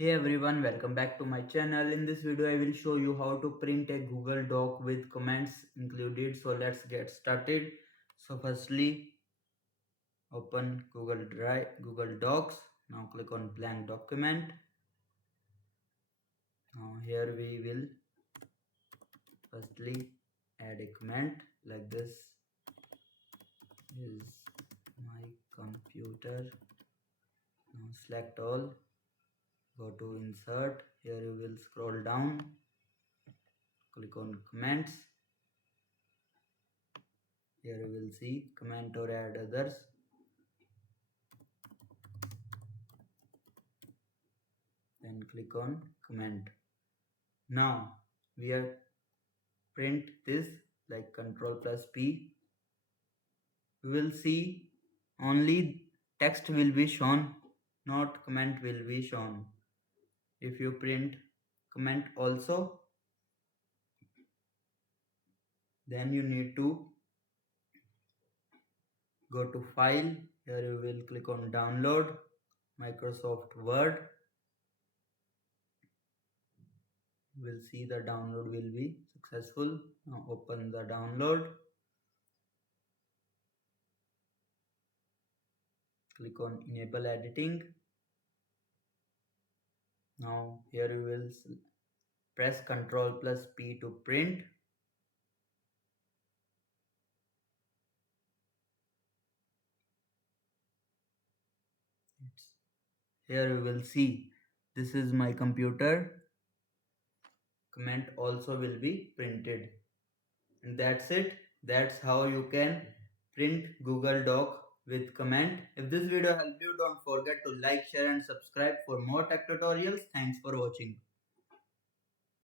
Hey everyone, welcome back to my channel. In this video, I will show you how to print a Google Doc with comments included. So let's get started. So firstly, open Google Drive, Google Docs. Now click on blank document. Now here we will firstly add a comment like this is my computer. Now select all, go to insert. Here you will scroll down, click on comments. Here you will see comment or add others. Then click on comment. Now we are print this like control plus P. We will see only text will be shown, not comment will be shown. If you print comment also, then you need to go to file. Here you will click on download Microsoft Word. You will see the download will be successful. Now open the download. Click on enable editing. Now here you will press Ctrl plus P to print. Here you will see this is my computer. Comment also will be printed. And that's it. That's how you can print Google Doc with comment. If this video helped you, don't forget to like, share and subscribe for more tech tutorials. Thanks for watching.